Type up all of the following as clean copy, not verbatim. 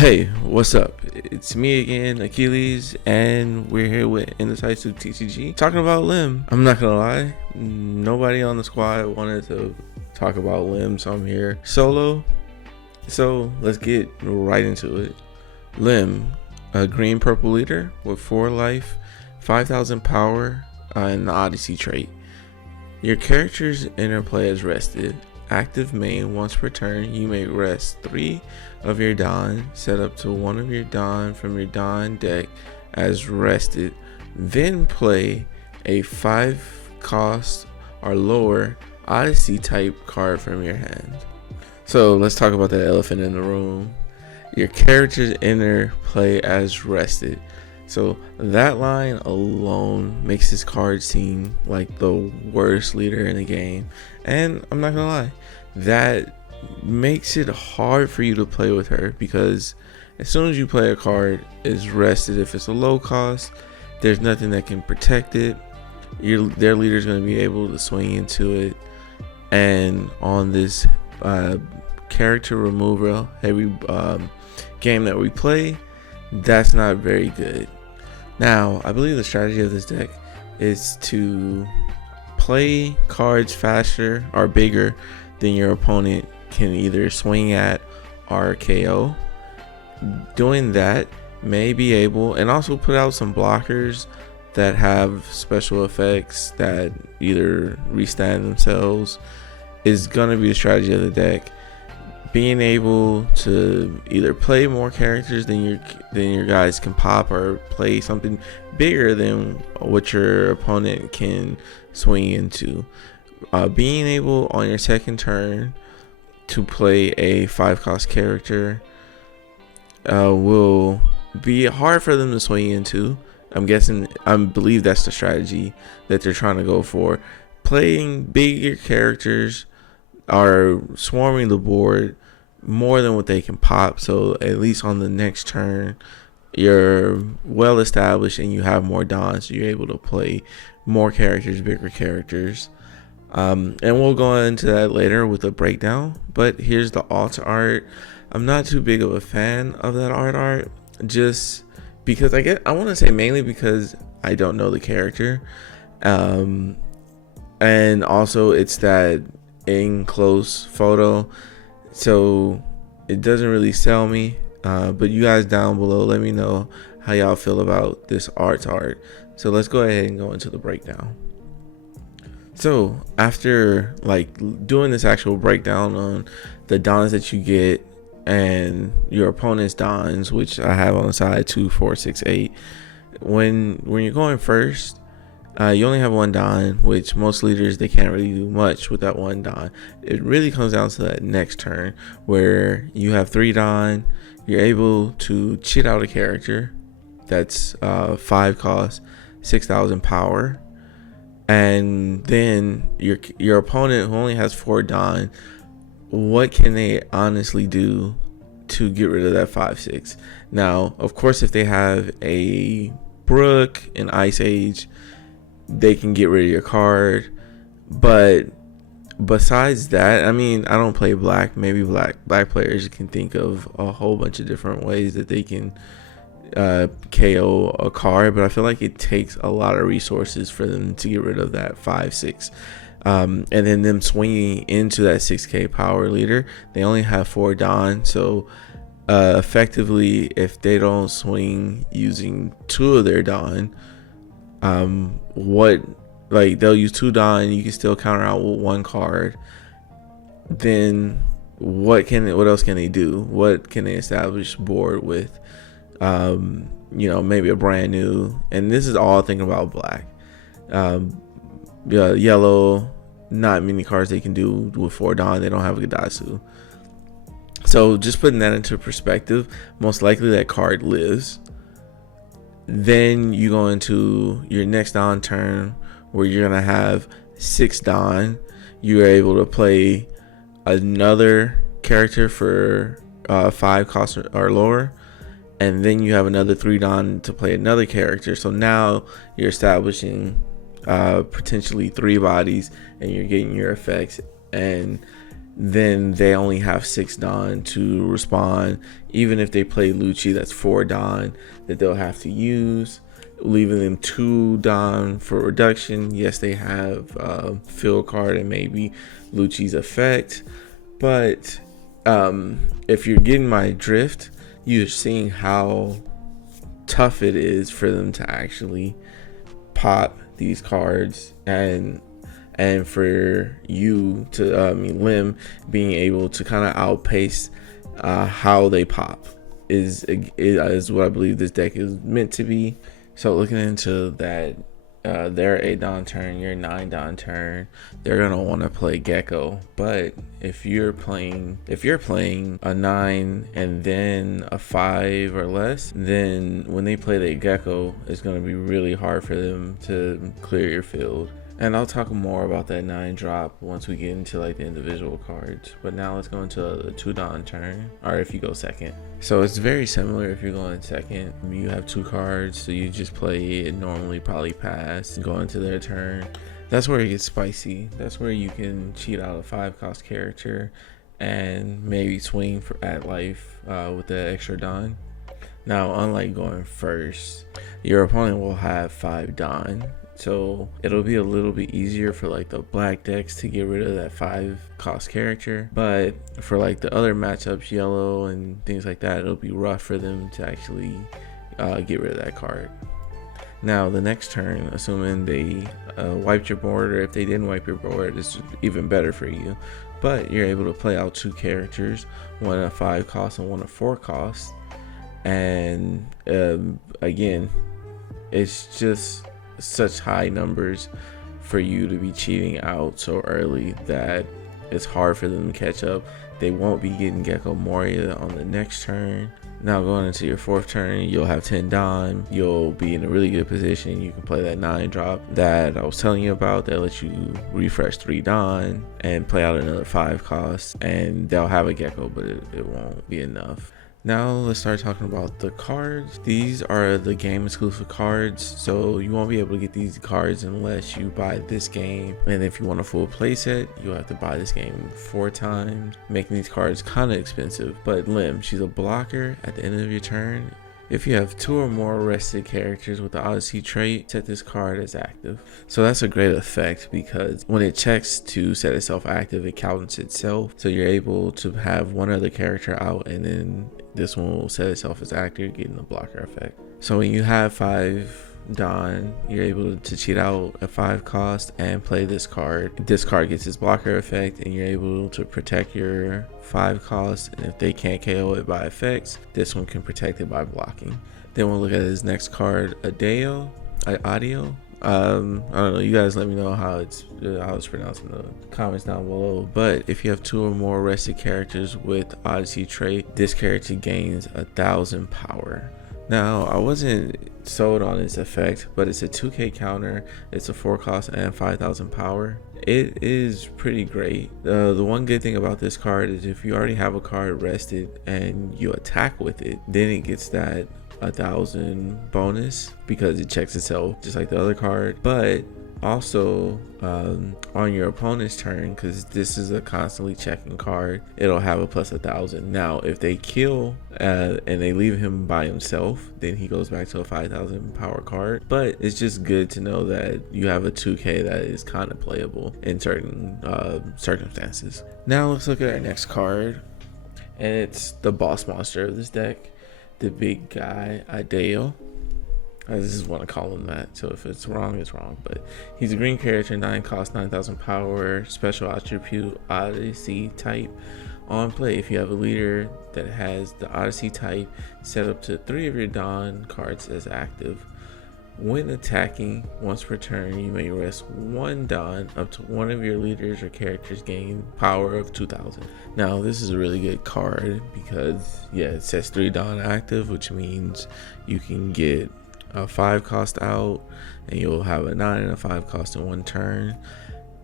Hey, what's up? It's me again, Achilles, and we're here with Indecisive TCG talking about Lim. I'm not gonna lie, nobody on the squad wanted to talk about Lim, so I'm here solo. So let's get right into it. Lim, a green purple leader with 4 life, 5,000 power, and the Odyssey trait. Your character's interplay is rested. Active main, once per turn, you may rest 3 of your Don, set up to 1 of your Don from your Don deck as rested, then play a 5 cost or lower Odyssey type card from your hand. So let's talk about the elephant in the room. Your character's interplay as rested. So that line alone makes this card seem like the worst leader in the game. And I'm not gonna lie, that makes it hard for you to play with her, because as soon as you play a card is rested, if it's a low cost, there's nothing that can protect it. Their leader is going to be able to swing into it, and on this character removal heavy game that we play, that's not very good. Now, I believe the strategy of this deck is to play cards faster or bigger than your opponent can either swing at or KO. Doing that may be able, and also put out some blockers that have special effects that either restand themselves, is going to be the strategy of the deck. Being able to either play more characters than your guys can pop, or play something bigger than what your opponent can swing into. Being able on your second turn to play a 5 cost character will be hard for them to swing into. I believe that's the strategy that they're trying to go for. Playing bigger characters are swarming the board more than what they can pop, so at least on the next turn you're well established and you have more dons, so you're able to play more characters, bigger characters. And we'll go into that later with a breakdown, but here's the alt art. I'm not too big of a fan of that art, just because I want to say mainly because I don't know the character, and also it's that in close photo, so it doesn't really sell me. But you guys down below, let me know how y'all feel about this art. So let's go ahead and go into the breakdown. So after doing this actual breakdown on the dons that you get and your opponent's dons, which I have on the side 2, 4, 6, 8, when you're going first, you only have 1 don, which most leaders, they can't really do much with that 1 don. It really comes down to that next turn where you have 3 don. You're able to cheat out a character that's 5 cost, 6,000 power, and then your opponent, who only has 4 don, what can they honestly do to get rid of that 5/6? Now, of course, if they have a Brook and Ice Age, they can get rid of your card. But besides that, I mean, I don't play black. Maybe black players can think of a whole bunch of different ways that they can KO a card, but I feel like it takes a lot of resources for them to get rid of that 5/6. And then them swinging into that 6k power leader, they only have 4 don, so effectively, if they don't swing using 2 of their don, they'll use 2 don, you can still counter out with 1 card. Then what else can they do? What can they establish board with? Maybe a brand new, and this is all thinking about black. Yellow, not many cards they can do with 4 don. They don't have a Gadasu. So just putting that into perspective, most likely that card lives. Then you go into your next don turn where you're gonna have 6 don. You're able to play another character for 5 cost or lower, and then you have another 3 don to play another character. So now you're establishing potentially 3 bodies, and you're getting your effects. And then they only have 6 Dawn to respond. Even if they play Lucci, that's 4 Dawn that they'll have to use, leaving them 2 Dawn for reduction. Yes, they have field card and maybe Lucci's effect, but if you're getting my drift, you're seeing how tough it is for them to actually pop these cards, and for you to Lim being able to kind of outpace how they pop is what I believe this deck is meant to be. So looking into that, their 8 Dawn turn, your 9 Dawn turn, they're gonna want to play Gecko. But if you're playing a 9 and then a 5 or less, then when they play the Gecko, it's gonna be really hard for them to clear your field. And I'll talk more about that 9 drop once we get into like the individual cards. But now let's go into the 2 Dawn turn, or if you go second. So it's very similar. If you're going second, you have 2 cards, so you just play it normally, probably pass, go into their turn. That's where it gets spicy. That's where you can cheat out a 5-cost character and maybe swing at life with the extra Dawn. Now, unlike going first, your opponent will have 5 Dawn. So it'll be a little bit easier for like the black decks to get rid of that 5-cost character, but for like the other matchups, yellow and things like that, it'll be rough for them to actually get rid of that card. Now the next turn, assuming they wiped your board, or if they didn't wipe your board, it's even better for you. But you're able to play out 2 characters, one a 5-cost and one a 4-cost, and again, it's just such high numbers for you to be cheating out so early that it's hard for them to catch up. They won't be getting Gecko Moria on the next turn. Now going into your 4th turn, you'll have 10 Dawn. You'll be in a really good position. You can play that 9 drop that I was telling you about that lets you refresh 3 Dawn and play out another 5-cost, and they'll have a Gecko, but it won't be enough. Now let's start talking about the cards. These are the game exclusive cards, so you won't be able to get these cards unless you buy this game. And if you want a full playset, you'll have to buy this game 4 times, making these cards kind of expensive. But Lim, she's a blocker at the end of your turn. If you have 2 or more rested characters with the Odyssey trait, set this card as active. So that's a great effect because when it checks to set itself active, it counts itself. So you're able to have one other character out, and then this one will set itself as active, getting the blocker effect. So when you have 5 Dawn, you're able to cheat out a 5-cost and play this card. This card gets its blocker effect, and you're able to protect your 5-cost, and if they can't KO it by effects, this one can protect it by blocking. Then we'll look at his next card, Audio. I don't know, you guys let me know how it's pronounced in the comments down below. But if you have 2 or more rested characters with Odyssey trait, this character gains 1,000 power. Now, I wasn't sold on its effect, but it's a 2k counter, it's a 4-cost and 5,000 power. It is pretty great. The one good thing about this card is if you already have a card rested and you attack with it, then it gets that 1,000 bonus because it checks itself just like the other card. But also on your opponent's turn, because this is a constantly checking card, it'll have a plus 1,000. Now if they kill and they leave him by himself, then he goes back to a 5,000 power card. But it's just good to know that you have a 2k that is kind of playable in certain circumstances. Now let's look at our next card, and it's the boss monster of this deck, the big guy, Adeo. I just want to call him that, so if it's wrong, it's wrong. But he's a green character, 9-cost, 9,000 power, special attribute, Odyssey type. On play, if you have a leader that has the Odyssey type, set up to 3 of your Dawn cards as active. When attacking, once per turn, you may rest 1 Dawn up to one of your leaders or characters gain power of 2,000. Now, this is a really good card because, yeah, it sets 3 Dawn active, which means you can get a 5-cost out, and you'll have a 9 and a 5-cost in 1 turn.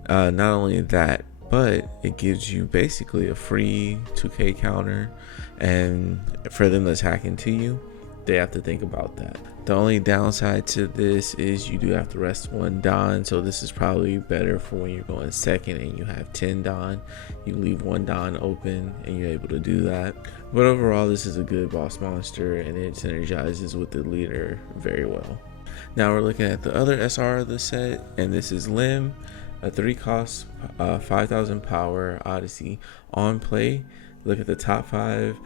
Not only that, but it gives you basically a free 2k counter, and for them to attack into you, they have to think about that. The only downside to this is you do have to rest 1 Don, so this is probably better for when you're going second and you have 10 Don. You leave 1 Don open and you're able to do that. But overall, this is a good boss monster and it synergizes with the leader very well. Now we're looking at the other SR of the set, and this is Lim, a 3 cost, 5000 power Odyssey. On play, look at the top 5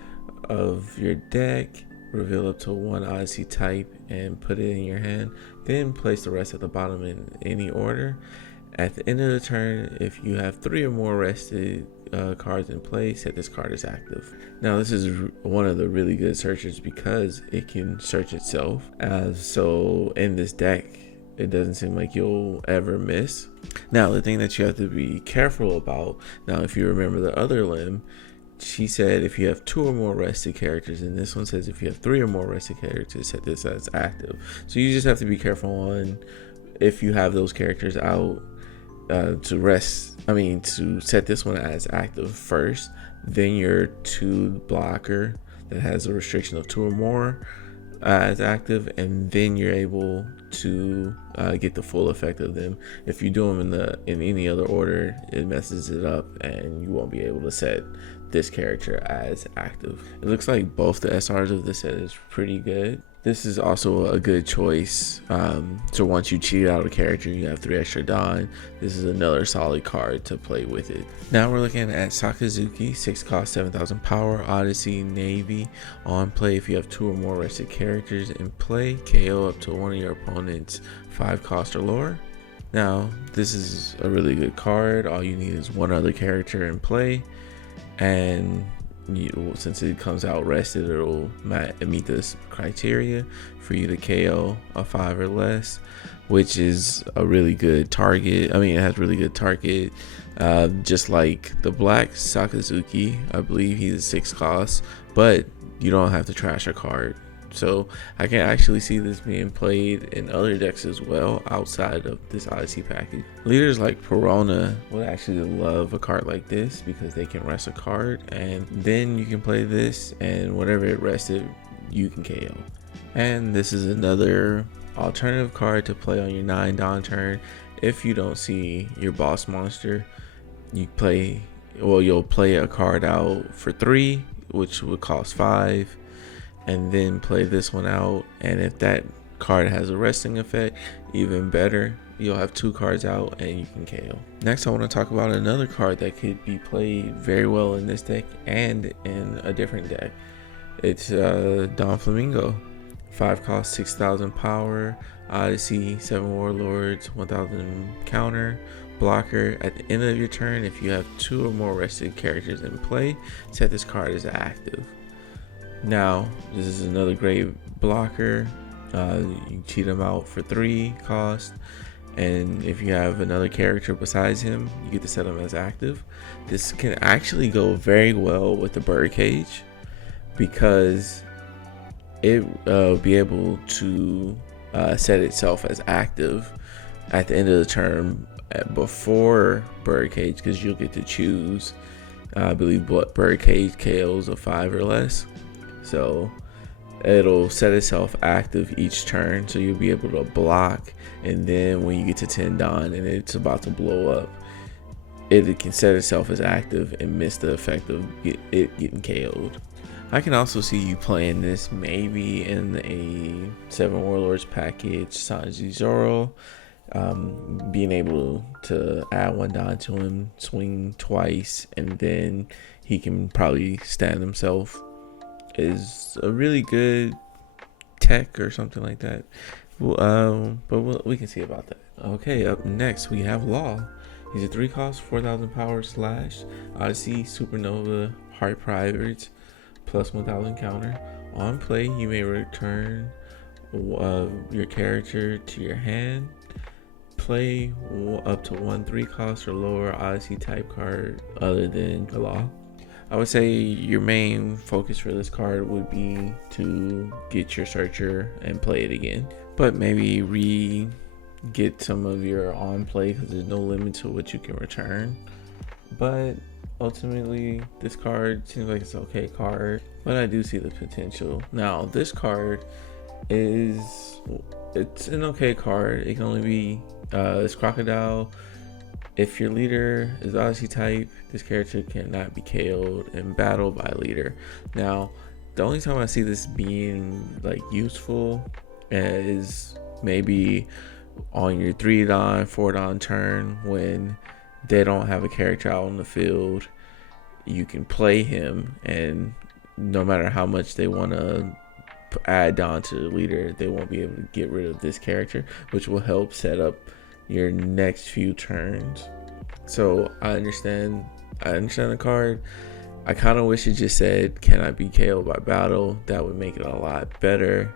of your deck, reveal up to 1 Odyssey type and put it in your hand, then place the rest at the bottom in any order. At the end of the turn, if you have 3 or more rested cards in play, set this card as active. Now this is one of the really good searchers because it can search itself, so in this deck it doesn't seem like you'll ever miss. Now the thing that you have to be careful about, now if you remember the other Limb, she said if you have 2 or more rested characters, and this one says if you have 3 or more rested characters, set this as active. So you just have to be careful on if you have those characters out to set this one as active first, then your 2 blocker that has a restriction of 2 or more as active, and then you're able to get the full effect of them. If you do them in any other order, it messes it up and you won't be able to set this character as active. It looks like both the SRs of this set is pretty good. This is also a good choice. So once you cheat out a character, you have 3 extra Don. This is another solid card to play with it. Now we're looking at Sakazuki, 6 cost, 7000 power, Odyssey, Navy. On play, if you have 2 or more rested characters in play, KO up to one of your opponent's 5 cost or lower. Now this is a really good card. All you need is 1 other character in play, and since it comes out rested, it'll meet this criteria for you to KO a 5 or less, which is a really good target. It has really good target, just like the black Sakazuki. I believe he's a 6 cost, but you don't have to trash a card. So I can actually see this being played in other decks as well outside of this Odyssey package. Leaders like Perona would actually love a card like this because they can rest a card, and then you can play this, and whatever it rested, you can KO. And this is another alternative card to play on your 9 Don turn. If you don't see your boss monster, you'll play a card out for 3, which would cost 5. And then play this one out, and if that card has a resting effect, even better, you'll have 2 cards out and you can KO. Next, I want to talk about another card that could be played very well in this deck and in a different deck. It's Don Flamingo, 5 cost, 6000 power, Odyssey, 7 warlords, 1000 counter, blocker. At the end of your turn, if you have 2 or more rested characters in play, set this card as active. Now this is another great blocker. You cheat him out for 3 cost, and if you have another character besides him, you get to set him as active. This can actually go very well with the birdcage because it will be able to set itself as active at the end of the turn before birdcage, because you'll get to choose I believe what birdcage KOs a 5 or less. So it'll set itself active each turn, so you'll be able to block, and then when you get to 10 Don and it's about to blow up, it can set itself as active and miss the effect of it getting KO'd. I can also see you playing this maybe in a 7 Warlords package, Sanji Zoro, being able to add 1 Don to him, swing twice, and then he can probably stand himself. Is a really good tech or something like that. But we can see about that. Okay, up next we have Law. He's a 3 cost, 4000 power slash, Odyssey, Supernova, Heart Privates, plus 1000 counter. On play, you may return your character to your hand. Play up to 1 3 cost or lower Odyssey type card other than the Law. I would say your main focus for this card would be to get your searcher and play it again, but maybe get some of your on play because there's no limit to what you can return. But ultimately, this card seems like it's an okay card, but I do see the potential. Now, this card it's an okay card. It can only be it's Crocodile. If your leader is Odyssey type, this character cannot be KO'd in battle by leader. Now, the only time I see this being like useful is maybe on your 3-don, 4-don turn when they don't have a character out on the field. You can play him, and no matter how much they want to add on to the leader, they won't be able to get rid of this character, which will help set up your next few turns. So I understand the card. I kind of wish it just said cannot be KO'd by battle. That would make it a lot better.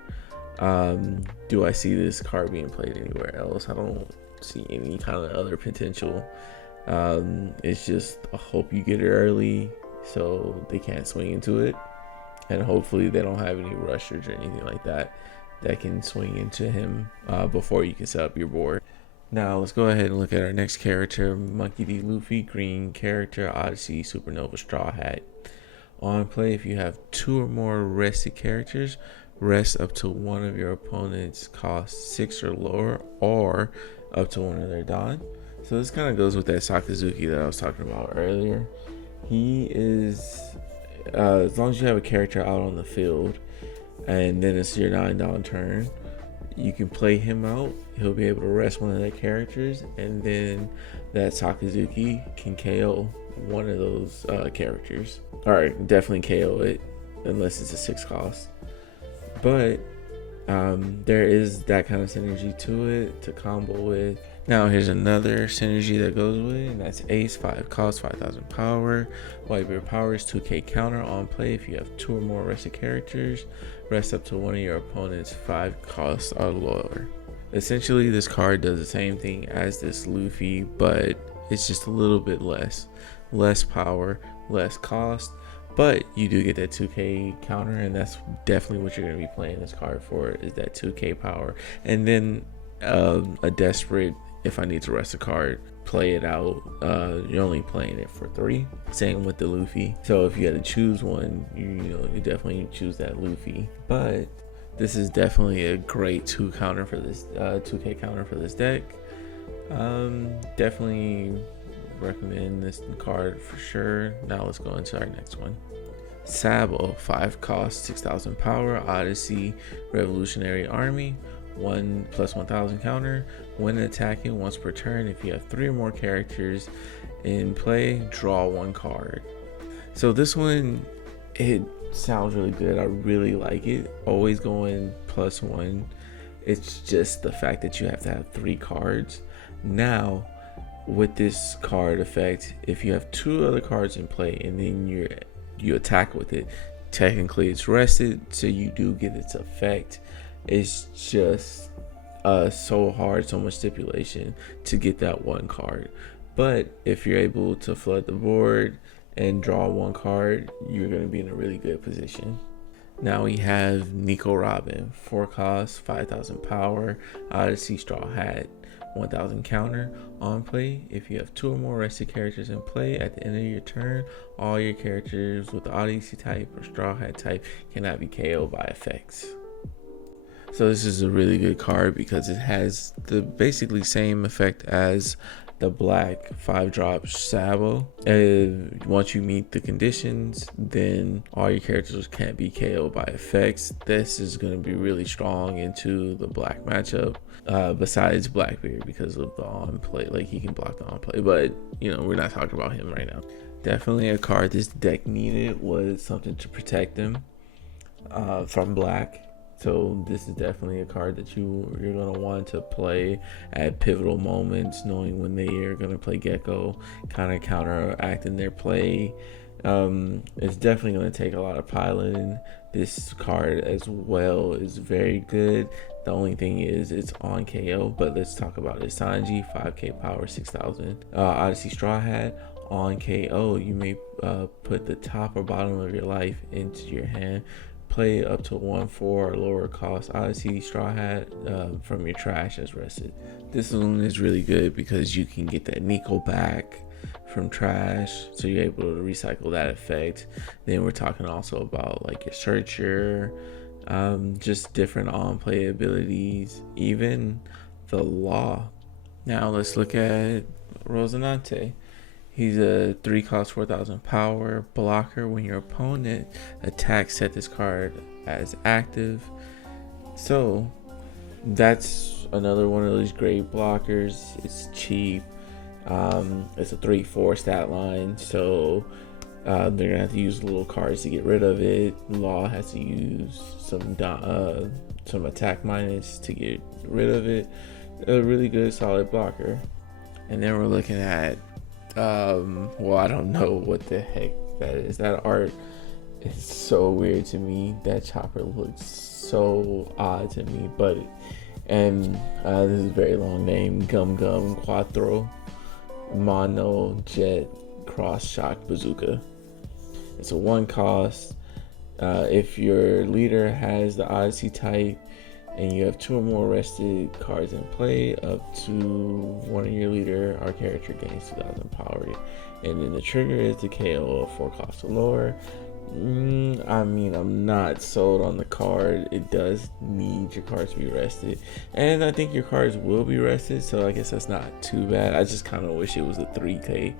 Do I see this card being played anywhere else? I don't see any kind of other potential. It's just I hope you get it early so they can't swing into it, and hopefully they don't have any rushers or anything like that can swing into him before you can set up your board. Now let's go ahead and look at our next character, Monkey D. Luffy, green character, Odyssey, Supernova, Straw Hat. On play, if you have 2 or more rested characters, rest up to one of your opponent's cost 6 or lower, or up to one of their don. So this kind of goes with that Sakazuki that I was talking about earlier. He is, as long as you have a character out on the field, and then it's your 9-don turn, you can play him out. He'll be able to rest one of their characters, and then that Sakazuki can KO one of those characters. Alright, definitely KO it, unless it's a 6 cost. But there is that kind of synergy to it to combo with. Now here's another synergy that goes with it, and that's Ace, 5 cost, 5,000 power. White Bear power is 2k counter on play. If you have 2 or more rested characters, rest up to one of your opponent's 5 costs or lower. Essentially, this card does the same thing as this Luffy, but it's just a little bit less power, less cost. But you do get that 2k counter, and that's definitely what you're going to be playing this card for, is that 2k power. And then a desperate, if I need to rest a card, play it out. You're only playing it for 3. Same with the Luffy. So if you had to choose one, you definitely choose that Luffy. But this is definitely a great 2 counter for this 2k counter for this deck. Definitely recommend this card for sure. Now let's go into our next one. Sabo, 5 cost, 6,000 power, Odyssey, Revolutionary Army, 1 plus 1,000 counter. When attacking once per turn, if you have 3 or more characters in play, draw 1 card. So this one, it sounds really good. I really like it. Always going +1. It's just the fact that you have to have 3 cards. Now with this card effect, if you have 2 other cards in play and then you attack with it, technically it's rested, so you do get its effect. It's just so hard, so much stipulation to get that 1 card. But if you're able to flood the board and draw 1 card, you're going to be in a really good position. Now we have Nico Robin, 4 cost, 5,000 power, Odyssey, Straw Hat, 1,000 counter. On play, if you have 2 or more rested characters in play at the end of your turn, all your characters with the Odyssey type or Straw Hat type cannot be KO'd by effects. So this is a really good card because it has the basically same effect as the black 5-drop Sabo. Once you meet the conditions, then all your characters can't be KO'd by effects. This is going to be really strong into the black matchup, besides Blackbeard because of the on play. Like, he can block the on play, but we're not talking about him right now. Definitely a card this deck needed was something to protect them from black. So this is definitely a card that you're going to want to play at pivotal moments, knowing when they are going to play Gecko, kind of counteracting their play. It's definitely going to take a lot of piloting. This card as well is very good. The only thing is it's on KO, but let's talk about it. Sanji, 5k power, 6,000. Odyssey, Straw Hat. On KO, you may put the top or bottom of your life into your hand. Play up to 1/4 or lower cost Odyssey, Straw Hat from your trash as rested. This one is really good because you can get that Nico back. from trash, so you're able to recycle that effect. Then we're talking also about like your searcher, just different on play abilities, even the law. Now let's look at Rosinante. He's a 3 cost 4,000 power blocker. When your opponent attacks, set this card as active. So that's another one of those great blockers. It's cheap. It's a 3/4 stat line, so they're gonna have to use little cards to get rid of it. Law has to use some attack minus to get rid of it. A really good solid blocker. And then we're looking at well, I don't know what the heck that is. That art is so weird to me. That chopper looks so odd to me, but this is a very long name. Gum Gum Quattro Mono Jet Cross Shock Bazooka. It's a 1 cost. If your leader has the Odyssey type and you have 2 or more rested cards in play, up to one of your leader, our character gains 2,000 power. And then the trigger is the KO of 4 costs or lower. I mean, I'm not sold on the card. It does need your cards to be rested, and I think your cards will be rested, so I guess that's not too bad. I just kind of wish it was a 3k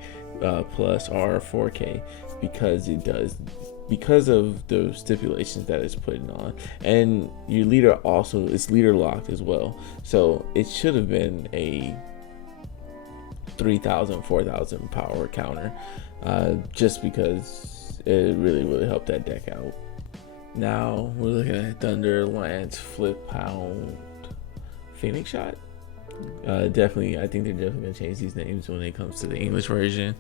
plus or a 4k, because of the stipulations that it's putting on. And your leader also is leader locked as well, so it should have been a 3,000 4,000 power counter, just because it really helped that deck out. Now we're looking at Thunder Lance Flip Pound Phoenix Shot. Definitely, I think they're definitely gonna change these names when it comes to the English version.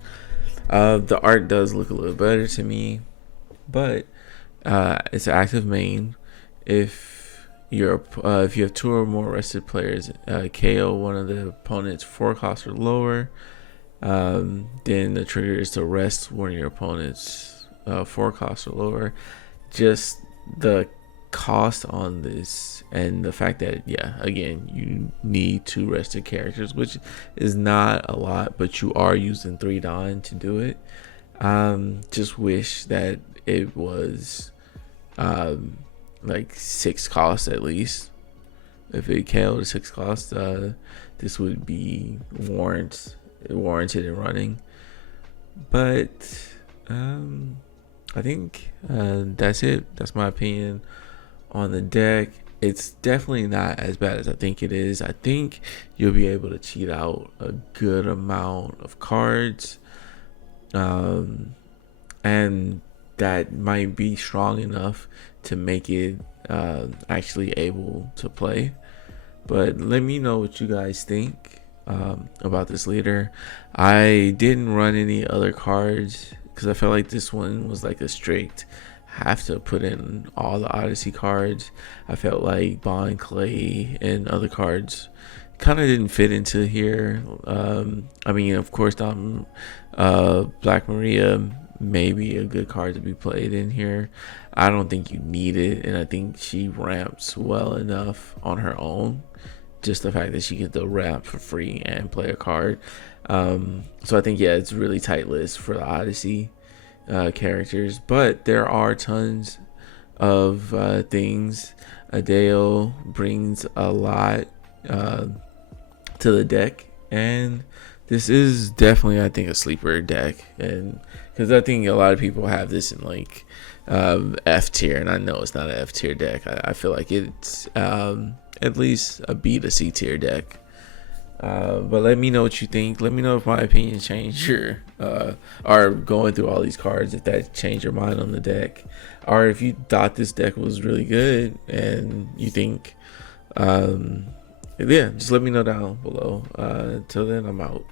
The art does look a little better to me, but it's an active main. If you have 2 or more rested players, KO one of the opponent's 4 costs or lower. Then the trigger is to rest one of your opponent's 4 costs or lower. Just the cost on this, and the fact that, yeah, again, you need 2 rested characters, which is not a lot, but you are using 3 Dawn to do it. Just wish that it was like 6 costs at least. If it KO'd to 6 costs, this would be warranted in running. But I think that's it. That's my opinion on the deck. It's definitely not as bad as I think it is. I think you'll be able to cheat out a good amount of cards, and that might be strong enough to make it actually able to play. But let me know what you guys think about this leader. I didn't run any other cards because I felt like this one was like a strict have to put in all the Odyssey cards. I felt like Bond Clay and other cards kind of didn't fit into here. I mean, of course, Black Maria may be a good card to be played in here. I don't think you need it, and I think she ramps well enough on her own. Just the fact that she gets the ramp for free and play a card. So I think, yeah, it's a really tight list for the Odyssey characters, but there are tons of things. Adeo brings a lot to the deck, and this is definitely, I think, a sleeper deck, and because I think a lot of people have this in like F tier, and I know it's not an F tier deck. I feel like it's at least a B to C tier deck. But let me know what you think. Let me know if my opinion changed your or going through all these cards, if that changed your mind on the deck, or if you thought this deck was really good and you think yeah, just let me know down below. Till then, I'm out.